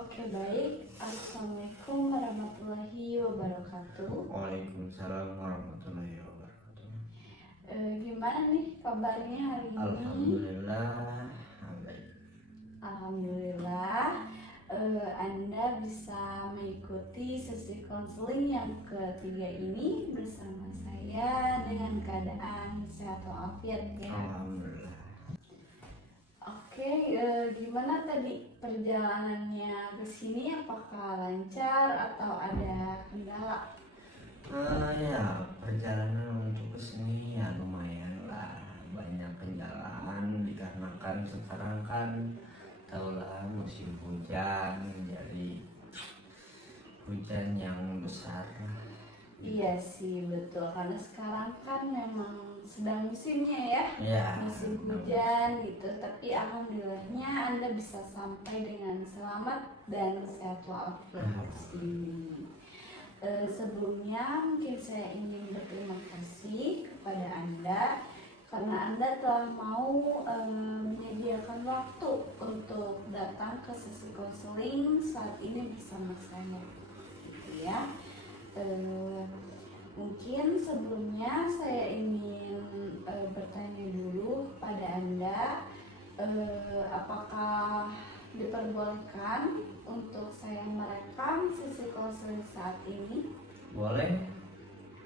Oke, baik. Assalamualaikum warahmatullahi wabarakatuh. Waalaikumsalam warahmatullahi wabarakatuh. Gimana nih kabarnya hari ini? Alhamdulillah baik. Alhamdulillah. Anda bisa mengikuti sesi konseling yang ketiga ini bersama saya dengan keadaan sehat walafiat ya. Alhamdulillah. Oke, gimana tadi perjalanannya ke sini? Apakah lancar atau ada kendala? Ya perjalanan untuk kesini ya lumayan lah, banyak kendala dikarenakan sekarang kan tahulah musim hujan, jadi hujan yang besar. Iya sih betul, karena sekarang kan memang sedang musimnya ya, Ya, musim hujan gitu. Tapi alhamdulillahnya Anda bisa sampai dengan selamat dan sehat walafiat ke sini. Sebelumnya mungkin saya ingin berterima kasih kepada Anda karena Anda telah mau menyediakan waktu untuk datang ke sesi konseling saat ini bersama saya, gitu ya. Mungkin sebelumnya saya ingin bertanya dulu pada Anda, apakah diperbolehkan untuk saya merekam sesi konseling saat ini? boleh.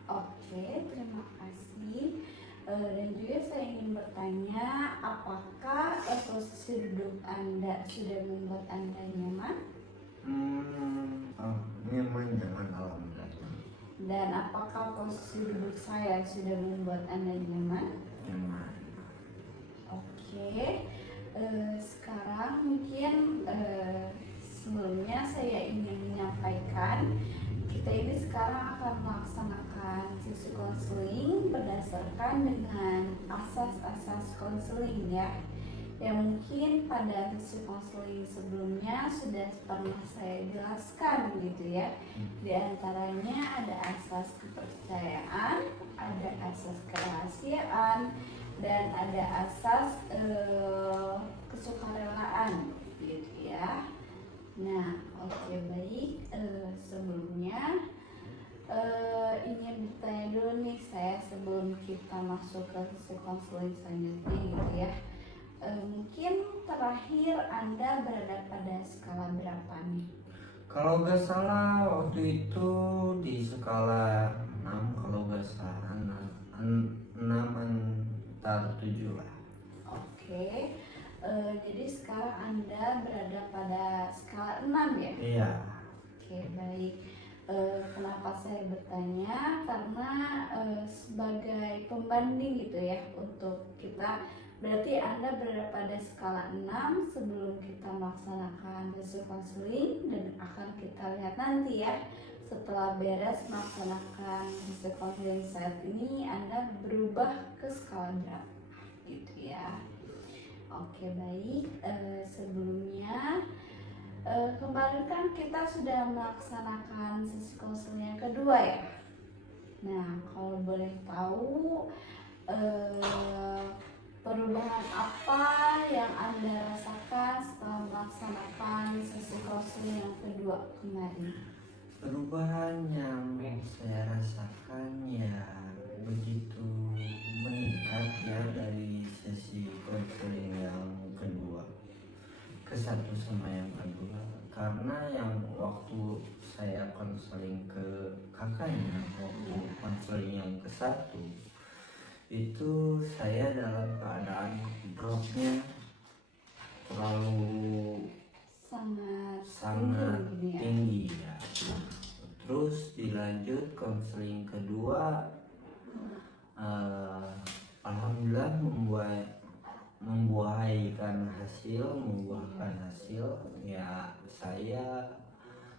Oke, terima kasih. Dan juga saya ingin bertanya, apakah posisi duduk Anda sudah membuat Anda nyaman? Nyaman jangan alhamdulillah. Dan apakah posisi duduk saya sudah membuat Anda nyaman? Nyaman. Oke, sekarang mungkin sebelumnya saya ingin menyampaikan kita ini sekarang akan melaksanakan sesi konseling berdasarkan dengan asas-asas konseling ya, yang mungkin pada sesi konseling sebelumnya sudah pernah saya jelaskan gitu ya. Di antaranya ada asas kepercayaan, ada asas kerahasiaan, dan ada asas kesukarelaan gitu ya. Nah, oke baik. Sebelumnya ingin bertanya dulu nih saya sebelum kita masuk ke sesi konseling selanjutnya gitu ya. Mungkin terakhir Anda berada pada skala berapa nih? Kalau nggak salah waktu itu di skala 6, kalau nggak salah 6 antar 7 lah. Oke, jadi sekarang Anda berada pada skala 6 ya? Iya. Oke, baik. Kenapa saya bertanya? Karena sebagai pembanding gitu ya untuk kita, berarti Anda berada pada skala 6 sebelum kita melaksanakan sesi konseling, dan akan kita lihat nanti ya setelah beres melaksanakan sesi konseling saat ini Anda berubah ke skala berapa gitu ya. Oke baik, sebelumnya kemarin kan kita sudah melaksanakan sesi konseling yang kedua ya. Nah, kalau boleh tahu perubahan apa yang Anda rasakan setelah melaksanakan sesi konseling yang kedua kemarin? Perubahan yang saya rasakan ya begitu meningkat ya dari sesi konseling yang kedua ke satu sama yang kedua, karena yang waktu saya konseling ke kakaknya, waktu konseling yang ke satu itu saya dalam keadaan dropnya terlalu sangat tinggi ya. Terus dilanjut konseling kedua, alhamdulillah membuahkan hasil ya. Saya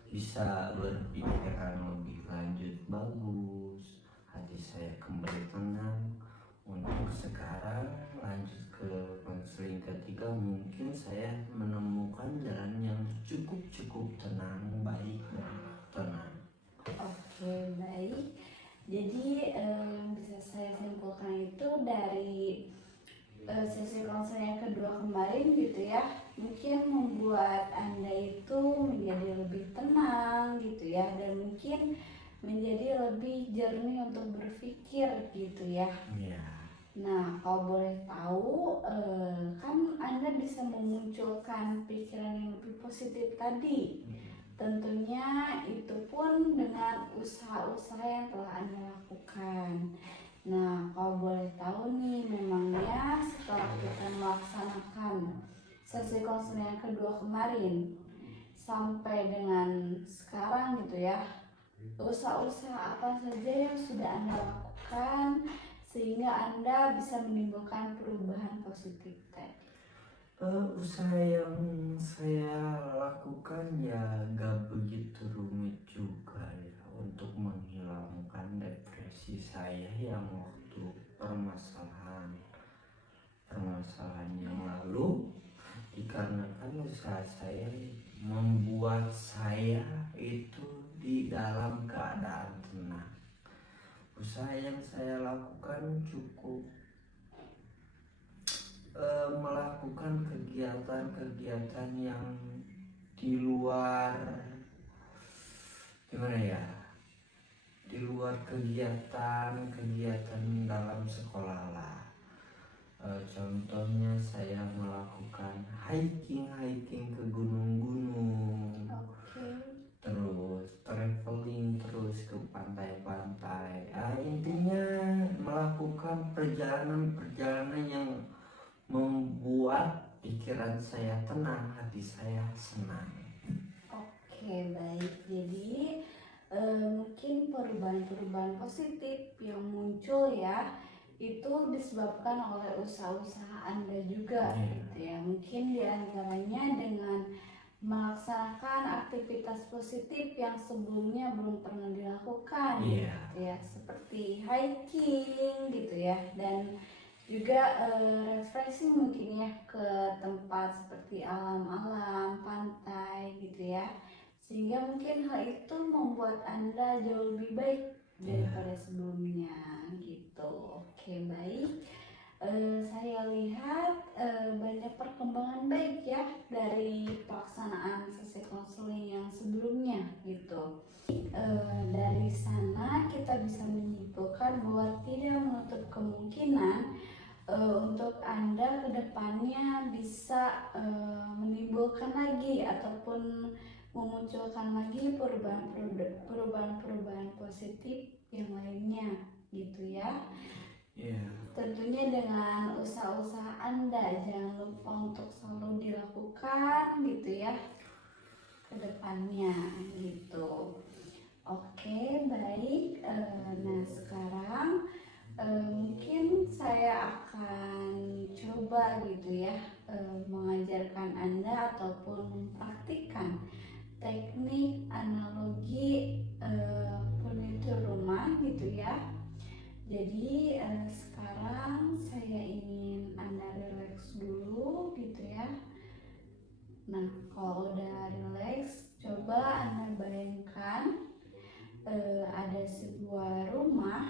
bisa berpikiran lebih lanjut bagus, hati saya kembali tenang. Untuk sekarang lanjut ke konseling ketiga, mungkin saya menemukan jalan yang cukup tenang, baik dan tenang. Oke baik. Jadi yang bisa saya simpulkan itu dari sesi konseling yang kedua kemarin gitu ya, mungkin membuat Anda itu menjadi lebih tenang gitu ya, dan mungkin menjadi lebih jernih untuk berpikir gitu ya. Iya. Nah, kalau boleh tahu, kan Anda bisa memunculkan pikiran yang lebih positif tadi. Tentunya itu pun dengan usaha-usaha yang telah Anda lakukan. Nah, kalau boleh tahu nih, memangnya setelah kita melaksanakan sesi konseling yang kedua kemarin sampai dengan sekarang gitu ya, usaha-usaha apa saja yang sudah Anda lakukan sehingga Anda bisa menimbulkan perubahan positif tadi? Usaha yang saya lakukan ya gak begitu rumit juga ya untuk menghilangkan depresi saya yang waktu permasalahan yang lalu, dikarenakan usaha saya membuat saya itu di dalam keadaan tenang. Usaha yang saya lakukan cukup melakukan kegiatan-kegiatan yang di luar, gimana ya, di luar kegiatan-kegiatan dalam sekolah lah. Contohnya saya melakukan hiking ke gunung-gunung, terus traveling terus ke pantai-pantai. Intinya melakukan perjalanan-perjalanan yang membuat pikiran saya tenang, hati saya senang. Oke, baik. Jadi mungkin perubahan-perubahan positif yang muncul ya, itu disebabkan oleh usaha-usaha Anda juga gitu ya. Mungkin diantaranya dengan melaksanakan aktivitas positif yang sebelumnya belum pernah dilakukan gitu ya, seperti hiking gitu ya, dan juga refreshing mungkin ya ke tempat seperti alam-alam, pantai gitu ya, sehingga mungkin hal itu membuat Anda jauh lebih baik daripada sebelumnya gitu. Oke, baik. Saya lihat banyak perkembangan baik ya dari pelaksanaan sesi konseling yang sebelumnya gitu. Dari sana kita bisa menyimpulkan bahwa tidak menutup kemungkinan untuk Anda kedepannya bisa menimbulkan lagi ataupun memunculkan lagi perubahan-perubahan positif yang lainnya gitu ya. Tentunya dengan usaha-usaha Anda, jangan lupa untuk selalu dilakukan gitu ya kedepannya gitu. Oke, baik. Nah sekarang mungkin saya akan coba gitu ya mengajarkan Anda ataupun mempraktikkan teknik analogi furnitur rumah gitu ya. Jadi sekarang saya ingin Anda relax dulu gitu ya. Nah, kalau udah relax, coba Anda bayangkan ada sebuah rumah.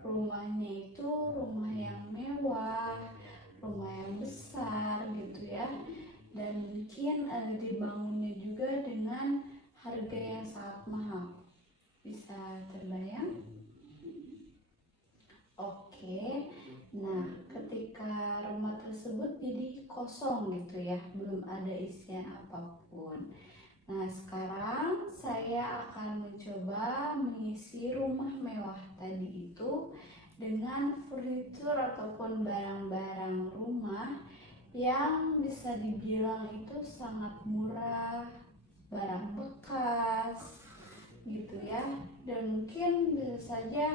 Rumahnya itu rumah yang mewah, rumah yang besar gitu ya, dan mungkin dibangunnya juga dengan harga yang sangat mahal. Bisa terbayang? Oke. Nah, ketika rumah tersebut jadi kosong gitu ya, belum ada isian apapun. Nah, sekarang saya akan mencoba mengisi rumah mewah tadi itu dengan furnitur ataupun barang-barang rumah yang bisa dibilang itu sangat murah, barang bekas gitu ya, dan mungkin bisa saja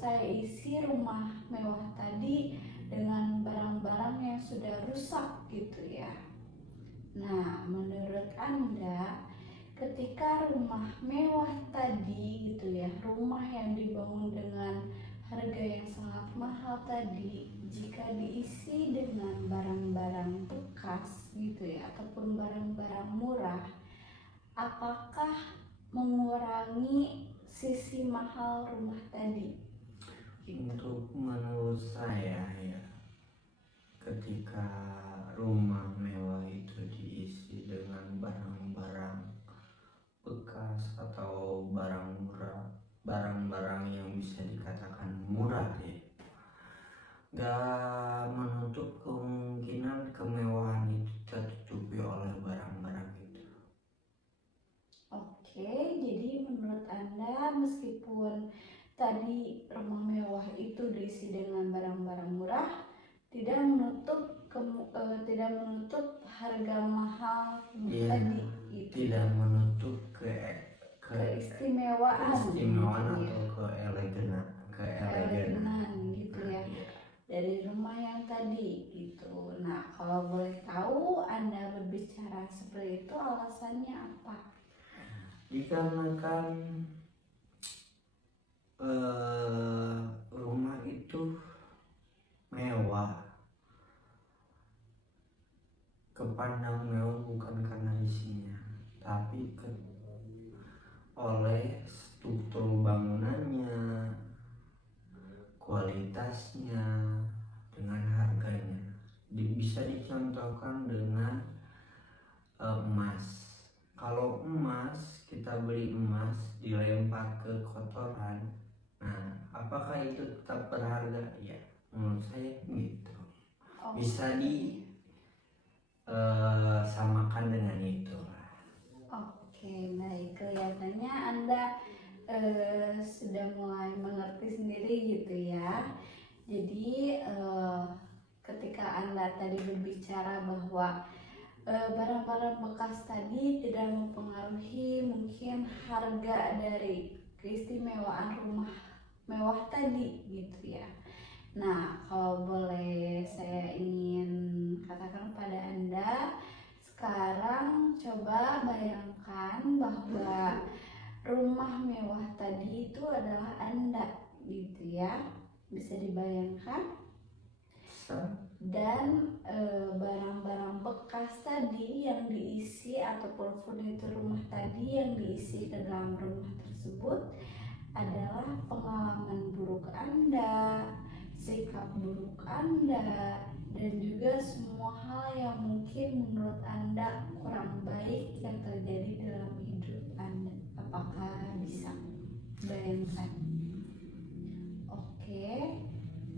saya isi rumah mewah tadi dengan barang-barang yang sudah rusak gitu ya. Nah, menurut Anda, ketika rumah mewah tadi gitu ya, rumah yang dibangun dengan harga yang sangat mahal tadi, jika diisi dengan barang-barang bekas gitu ya, ataupun barang-barang murah, apakah mengurangi sisi mahal rumah tadi? Untuk menurut saya ya, ketika rumah mewah itu diisi dengan barang-barang bekas atau barang murah, barang-barang yang bisa dikatakan murah ya, gak menutup kemungkinan kemewahan itu tertutupi oleh barang-barang itu. Oke, jadi menurut Anda meskipun tadi rumah mewah itu diisi dengan barang-barang murah, tidak tidak menutup harga mahal Iya, tadi gitu. tidak menutup Keistimewaan keistimewaan gitu ya. atau keeleganan Keeleganan gitu ya Iya. dari rumah yang tadi gitu. Nah, kalau boleh tahu Anda berbicara seperti itu alasannya apa? Dikarenakan rumah itu mewah, kepandang mewah bukan karena isinya, tapi oleh struktur bangunannya, kualitasnya, dengan harganya. Bisa dicontohkan dengan emas. Kalau emas, kita beli emas dilempar ke kotoran, nah apakah itu tetap berharga? Ya, menurut saya gitu. Bisa samakan dengan itu. Oke, baik. Kelihatannya Anda sudah mulai mengerti sendiri gitu ya. Jadi ketika Anda tadi berbicara bahwa barang-barang bekas tadi tidak mempengaruhi mungkin harga dari keistimewaan rumah mewah tadi gitu ya. Nah, kalau boleh saya ingin katakan pada Anda, sekarang coba bayangkan bahwa rumah mewah tadi itu adalah Anda gitu ya. Bisa dibayangkan? Dan barang-barang bekas tadi yang diisi ataupun furnitur rumah tadi yang diisi ke dalam rumah tersebut adalah pengalaman buruk Anda, sikap buruk Anda, dan juga semua hal yang mungkin menurut Anda kurang baik yang terjadi dalam hidup Anda. Apakah bisa bayangkan? Oke,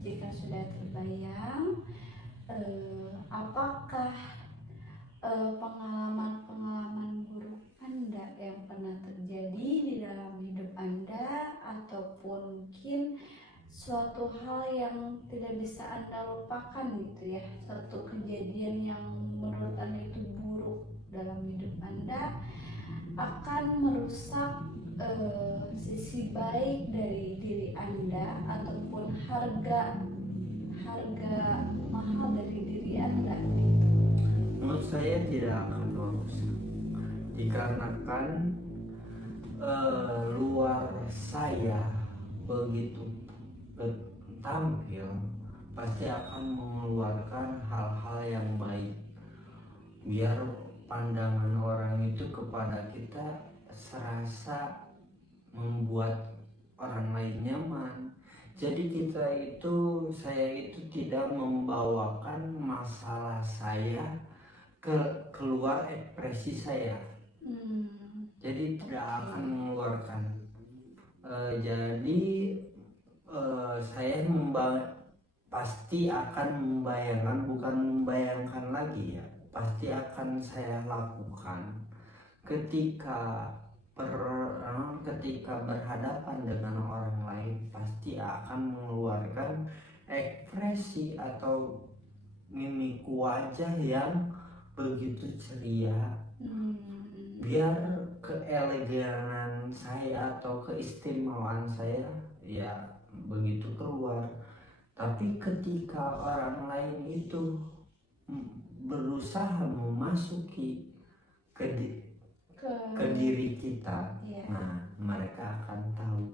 jika sudah terbayang, apakah pengalaman-pengalaman buruk Anda yang pernah terjadi di dalam hidup Anda ataupun mungkin suatu hal yang tidak bisa Anda lupakan gitu ya, suatu kejadian yang menurut Anda itu buruk dalam hidup Anda akan merusak sisi baik dari diri Anda ataupun harga mahal dari diri Anda gitu. Menurut saya tidak akan merusak, dikarenakan luar saya begitu tampil pasti akan mengeluarkan hal-hal yang baik, biar pandangan orang itu kepada kita serasa membuat orang lain nyaman. Jadi saya itu tidak membawakan masalah saya keluar ekspresi saya. Jadi tidak akan mengeluarkan. Jadi saya pasti akan membayangkan, bukan membayangkan lagi ya, pasti akan saya lakukan ketika berhadapan dengan orang lain, pasti akan mengeluarkan ekspresi atau mimik wajah yang begitu ceria, biar keeleganan saya atau keistimewaan saya ya begitu keluar. Tapi ketika orang lain itu berusaha memasuki ke diri kita, nah mereka akan tahu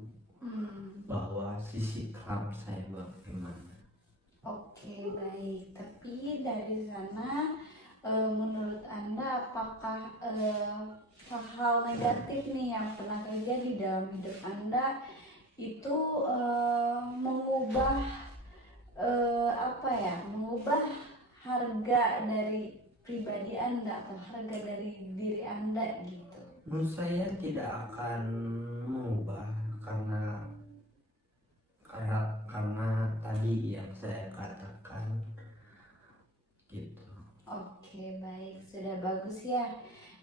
bahwa sisi kelam saya bagaimana. Oke, baik. Tapi dari sana menurut Anda apakah hal negatif nih yang pernah terjadi dalam hidup Anda itu mengubah harga dari pribadi Anda atau harga dari diri Anda gitu? Menurut saya tidak akan mengubah karena tadi yang saya katakan gitu. Oke, baik, sudah bagus ya.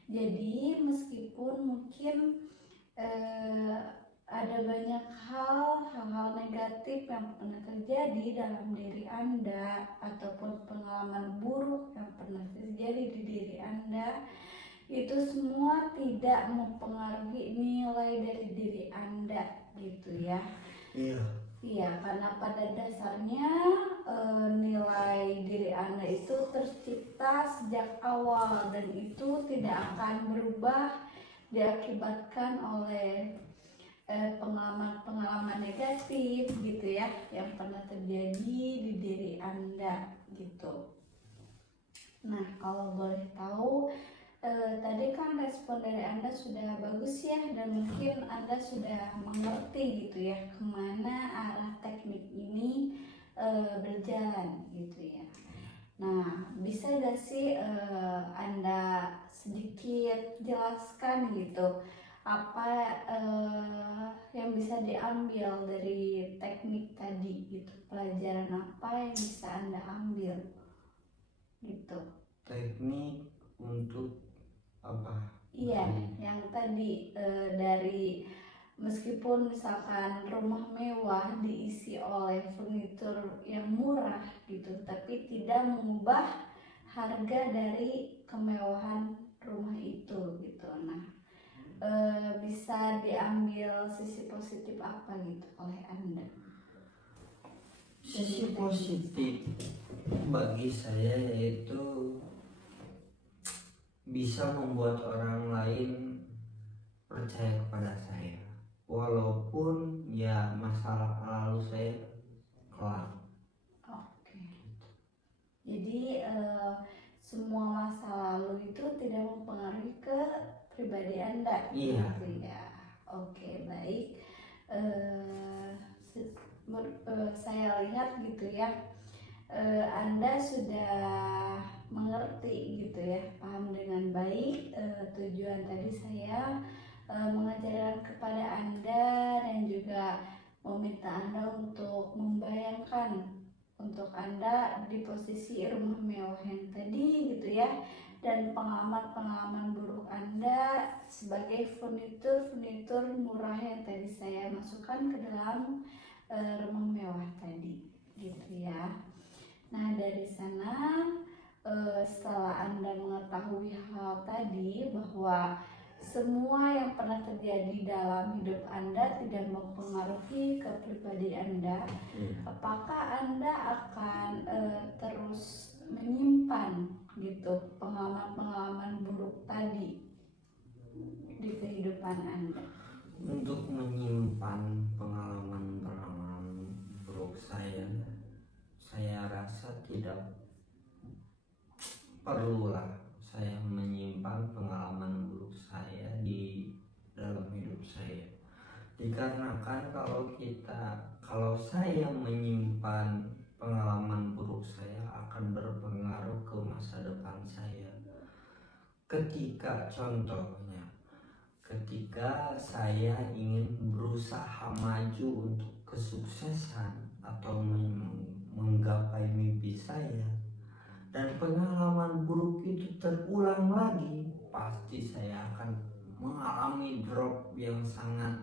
Jadi meskipun mungkin ada banyak hal-hal negatif yang pernah terjadi dalam diri Anda ataupun pengalaman buruk yang pernah terjadi di diri Anda, itu semua tidak mempengaruhi nilai dari diri Anda gitu ya. Iya. Iya, karena pada dasarnya nilai diri Anda itu tercipta sejak awal dan itu tidak akan berubah diakibatkan oleh pengalaman-pengalaman negatif gitu ya yang pernah terjadi di diri Anda gitu. Nah, kalau boleh tahu tadi kan respon dari Anda sudah bagus ya, dan mungkin Anda sudah mengerti gitu ya kemana arah teknik ini berjalan gitu ya. Nah, bisa gak sih Anda sedikit jelaskan gitu apa yang bisa diambil dari teknik tadi gitu, pelajaran apa yang bisa Anda ambil gitu? Teknik untuk apa? Iya, yang tadi dari meskipun misalkan rumah mewah diisi oleh furnitur yang murah gitu, tapi tidak mengubah harga dari kemewahan rumah itu gitu. Nah, bisa diambil sisi positif apa gitu oleh Anda? Sisi positif bagi saya yaitu bisa membuat orang lain percaya kepada saya, walaupun ya masalah lalu saya kelar. Oke. Jadi semua masa lalu itu tidak mempengaruhi ke pribadi Anda. Iya. Gitu ya. Oke, baik. Saya lihat gitu ya, Anda sudah mengerti gitu ya, paham dengan baik tujuan tadi saya mengajarkan kepada Anda dan juga meminta Anda untuk membayangkan untuk Anda di posisi rumah mewah yang tadi gitu ya, dan pengalaman-pengalaman buruk Anda sebagai furnitur murah yang tadi saya masukkan ke dalam rumah mewah tadi gitu ya. Nah, dari sana setelah Anda mengetahui hal tadi bahwa semua yang pernah terjadi dalam hidup Anda tidak mempengaruhi ke pribadi Anda, apakah Anda akan terus menyimpan gitu pengalaman-pengalaman buruk tadi di kehidupan Anda? Untuk menyimpan pengalaman-pengalaman buruk saya rasa tidak perlulah saya menyimpan pengalaman buruk saya di dalam hidup saya. Dikarenakan kalau saya menyimpan pengalaman buruk saya akan berpengaruh ke masa depan saya. Ketika saya ingin berusaha maju untuk kesuksesan atau menggapai mimpi saya, dan pengalaman buruk itu terulang lagi, pasti saya akan mengalami drop yang sangat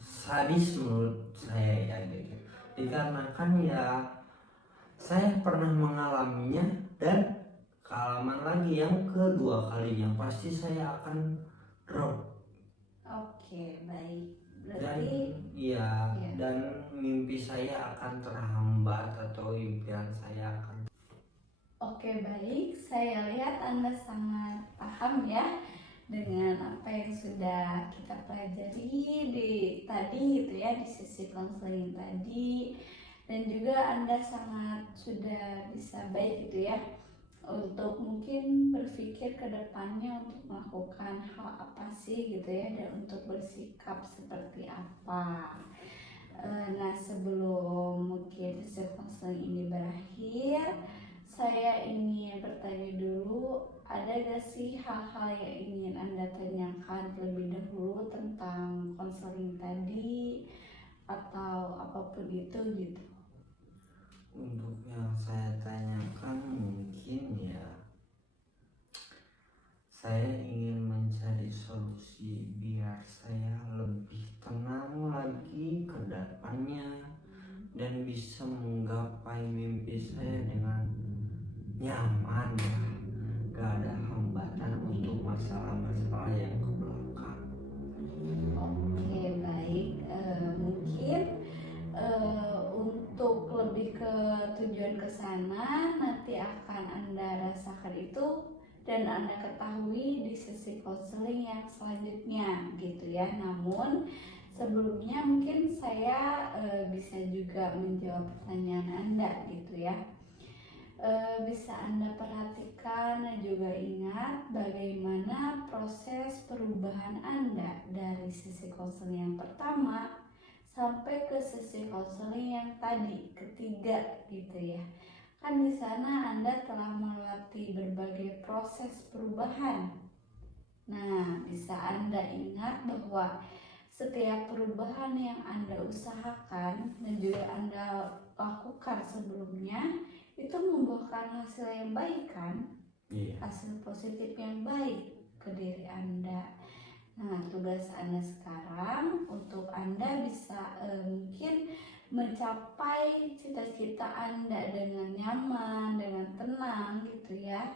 sadis menurut saya ya gitu. Dikarenakan ya saya pernah mengalaminya, dan kealaman lagi yang kedua kalinya pasti saya akan drop. Oke, baik. Dan mimpi saya akan terhambat atau impian saya akan. Oke, baik. Saya lihat Anda sangat paham ya dengan apa yang sudah kita pelajari tadi gitu ya, di sesi konseling tadi, dan juga Anda sangat sudah bisa baik gitu ya untuk mungkin berpikir ke depannya untuk melakukan hal apa sih gitu ya, dan untuk bersikap seperti apa. Nah, sebelum mungkin sesi konseling ini berakhir, saya ingin bertanya dulu, ada gak sih hal-hal yang ingin Anda tanyakan terlebih dahulu tentang konseling tadi atau apapun itu gitu? Untuk yang saya tanyakan mungkin ya, saya ingin mencari solusi biar saya lebih tenang lagi ke depannya dan bisa menggapai mimpi saya dengan nyaman ya. Gak ada hambatan untuk masalah-masalah yang ke belakang. Oke, baik. Mungkin untuk lebih ke tujuan ke sana nanti akan Anda rasakan itu dan Anda ketahui di sesi konseling yang selanjutnya gitu ya. Namun sebelumnya mungkin saya bisa juga menjawab pertanyaan Anda gitu ya. Bisa Anda perhatikan dan juga ingat bagaimana proses perubahan Anda dari sesi konseling yang pertama sampai ke sesi konseling yang tadi ketiga gitu ya. Kan di sana Anda telah melewati berbagai proses perubahan. Nah, bisa Anda ingat bahwa setiap perubahan yang Anda usahakan dan juga Anda lakukan sebelumnya itu membuahkan hasil yang baik kan? Iya. Hasil positif yang baik ke diri Anda. Nah, tugas Anda sekarang untuk Anda bisa mungkin mencapai cita-cita Anda dengan nyaman, dengan tenang gitu ya.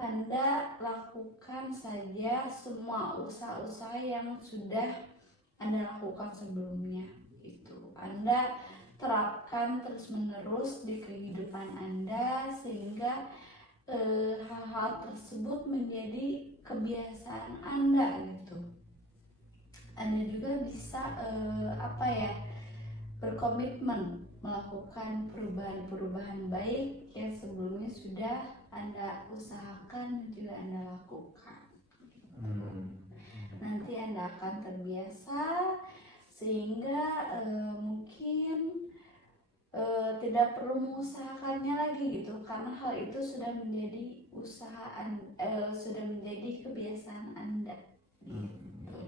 Anda lakukan saja semua usaha-usaha yang sudah Anda lakukan sebelumnya. Itu Anda terapkan terus-menerus di kehidupan Anda sehingga hal-hal tersebut menjadi kebiasaan Anda gitu. Anda juga bisa berkomitmen melakukan perubahan-perubahan baik yang sebelumnya sudah Anda usahakan dan juga Anda lakukan. Nanti Anda akan terbiasa sehingga mungkin tidak perlu mengusahakannya lagi gitu karena hal itu sudah menjadi sudah menjadi kebiasaan Anda gitu.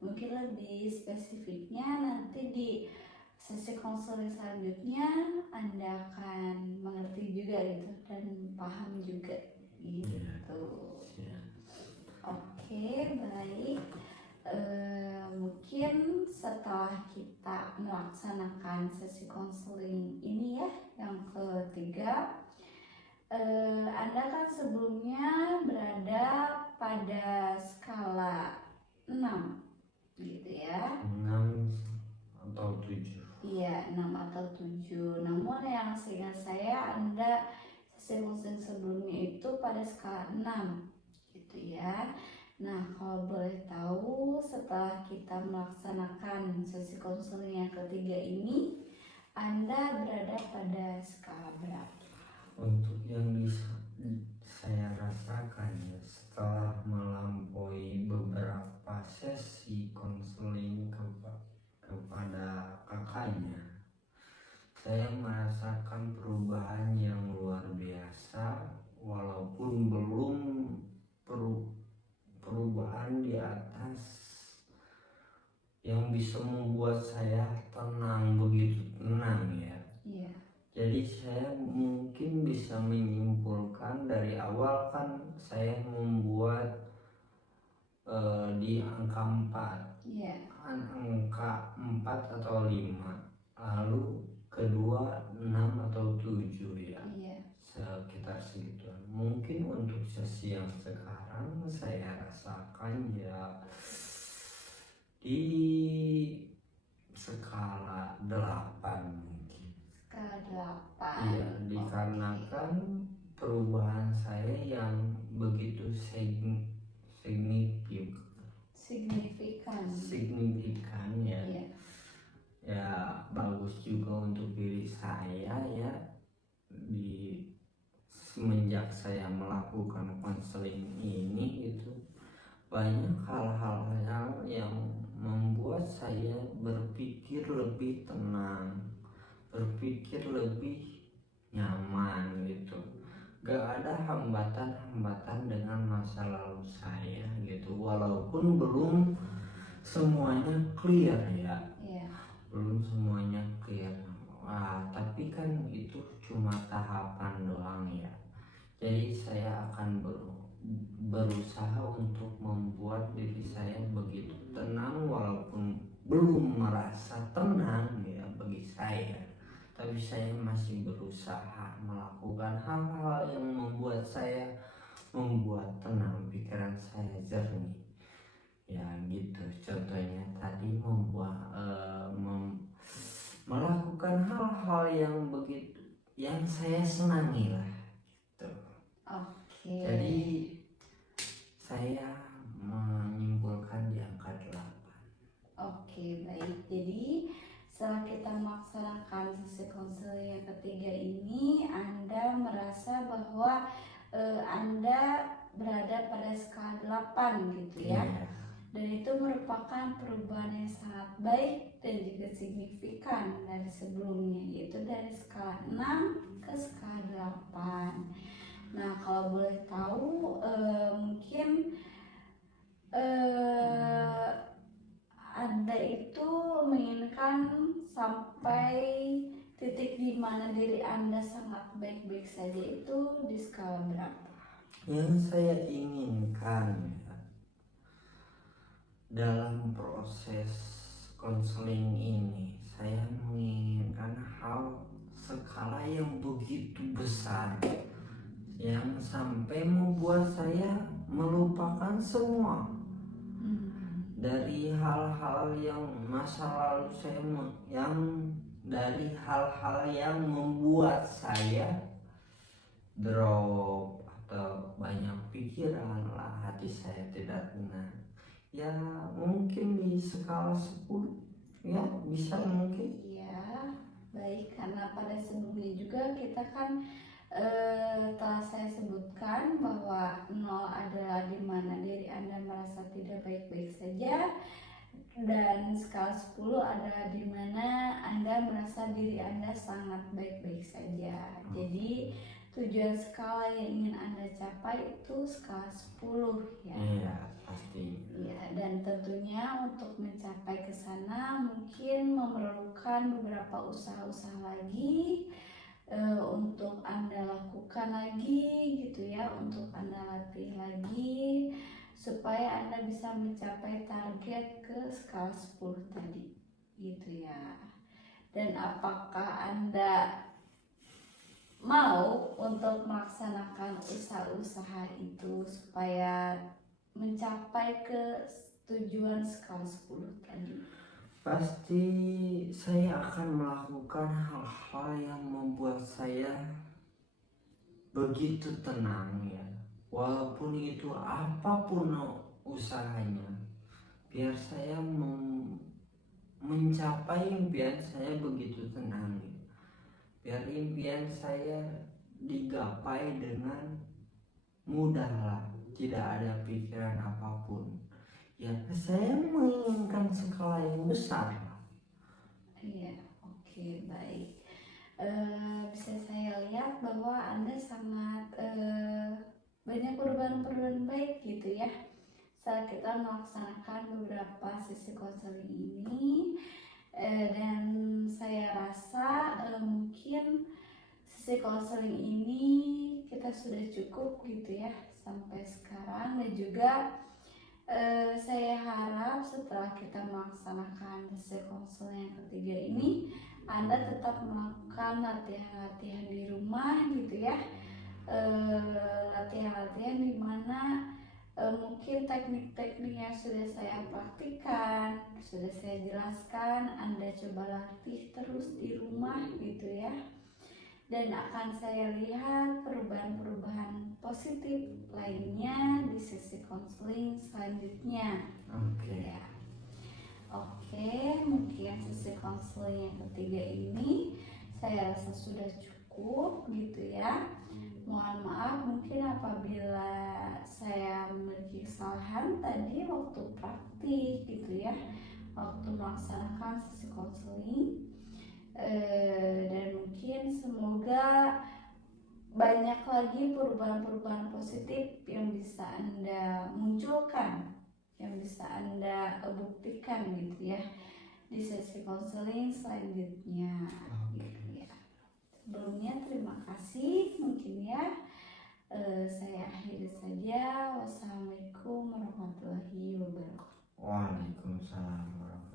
Mungkin lebih spesifiknya nanti di sesi konseling selanjutnya Anda akan mengerti juga gitu dan paham juga gitu. Oke, baik. Mungkin setelah kita melaksanakan sesi konseling ini ya yang ketiga, Anda kan sebelumnya berada pada skala 6 gitu ya. 6 atau 7. Iya, 6 atau 7. Namun yang seingat saya Anda sesi konseling sebelumnya itu pada skala 6 gitu ya. Nah, kalau boleh tahu setelah kita melaksanakan sesi konseling yang ketiga ini, Anda berada pada skala berapa? Untuk yang bisa saya rasakan ya, setelah melampaui beberapa sesi konseling kepada kakaknya, saya merasakan perubahan yang luar biasa walaupun belum perubahan di atas yang bisa membuat saya tenang, begitu tenang ya. Iya. Jadi saya mungkin bisa menyimpulkan dari awal kan saya membuat di angka 4. Iya. Angka 4 atau 5. Lalu kedua 6 atau 7 ya. Iya. Sekitar segitu. Mungkin untuk sesi yang sekarang saya rasakan ya di skala 8 mungkin. Skala 8. Iya, dikarenakan perubahan saya yang begitu signifikan ya. Iya. Ya bagus juga untuk diri saya ya, di semenjak saya melakukan konseling ini itu banyak hal-hal yang membuat membuat saya berpikir lebih tenang, berpikir lebih nyaman gitu. Gak ada hambatan-hambatan dengan masa lalu saya gitu, walaupun belum semuanya clear ya, Iya. belum semuanya clear. Wah, tapi kan itu cuma tahapan doang ya. Jadi saya akan berusaha untuk membuat diri saya begitu tenang, walaupun belum merasa tenang ya bagi saya. Tapi saya masih berusaha melakukan hal-hal yang membuat tenang, pikiran saya jernih. Ya gitu, contohnya tadi melakukan hal-hal yang begitu yang saya senangi lah gitu. Oke. Jadi saya menyimpulkan di angka 8. Oke, baik. Jadi setelah kita melaksanakan sesi konseling yang ketiga ini, Anda merasa bahwa Anda berada pada skala 8 gitu ya. Iya. Dan itu merupakan perubahan yang sangat baik dan juga signifikan dari sebelumnya, yaitu dari skala 6 ke skala 8. Nah, kalau boleh tahu mungkin Anda itu menginginkan sampai titik di mana diri Anda sangat baik-baik saja itu di skala berapa? Yang saya inginkan ya, dalam proses konseling ini, saya menginginkan hal skala yang begitu besar yang sampai membuat saya melupakan semua dari hal-hal yang masa lalu saya dari hal-hal yang membuat saya drop atau banyak pikiran lah, hati saya tidak tenang. Ya mungkin di skala 10 ya bisa mungkin. Ya, baik, karena pada sebelumnya juga kita kan telah saya sebutkan bahwa 0 adalah di mana diri Anda merasa tidak baik-baik saja, dan skala 10 adalah di mana Anda merasa diri Anda sangat baik-baik saja. Jadi tujuan skala yang ingin Anda capai itu skala 10 ya. Iya, pasti. Ya, dan tentunya untuk mencapai ke sana mungkin memerlukan beberapa usaha-usaha lagi untuk Anda lakukan lagi gitu ya, untuk Anda latih lagi supaya Anda bisa mencapai target ke skala 10 tadi gitu ya. Dan apakah Anda mau untuk melaksanakan usaha-usaha itu supaya mencapai ke tujuan skala 10 tadi? Pasti saya akan melakukan hal-hal yang membuat saya begitu tenang ya, walaupun itu apapun usahanya, biar saya mencapai impian saya begitu tenang ya. Biar impian saya digapai dengan mudah lah, tidak ada pikiran apapun. Ya saya menginginkan skala yang besar. Iya, oke, baik. Bisa saya lihat bahwa Anda sangat banyak perubahan-perubahan baik gitu ya saat kita melaksanakan beberapa sesi konseling ini, dan saya rasa mungkin sesi konseling ini kita sudah cukup gitu ya sampai sekarang, dan juga saya harap setelah kita melaksanakan sesi konseling yang ketiga ini, Anda tetap melakukan latihan-latihan di rumah gitu ya, latihan-latihan di mana mungkin teknik-teknik yang sudah saya praktikkan, sudah saya jelaskan, Anda coba latih terus di rumah gitu ya. Dan akan saya lihat perubahan-perubahan positif lainnya di sesi konseling selanjutnya. Oke. Ya. Oke, mungkin sesi konseling yang ketiga ini saya rasa sudah cukup gitu ya. Mohon maaf mungkin apabila saya memiliki kesalahan tadi waktu praktik gitu ya. waktu melaksanakan sesi konseling. Dan mungkin semoga banyak lagi perubahan-perubahan positif yang bisa Anda munculkan, yang bisa Anda buktikan gitu ya di sesi konseling selanjutnya gitu ya. Sebelumnya terima kasih mungkin ya. Saya akhiri saja. Wassalamualaikum warahmatullahi wabarakatuh. Waalaikumsalam warahmatullahi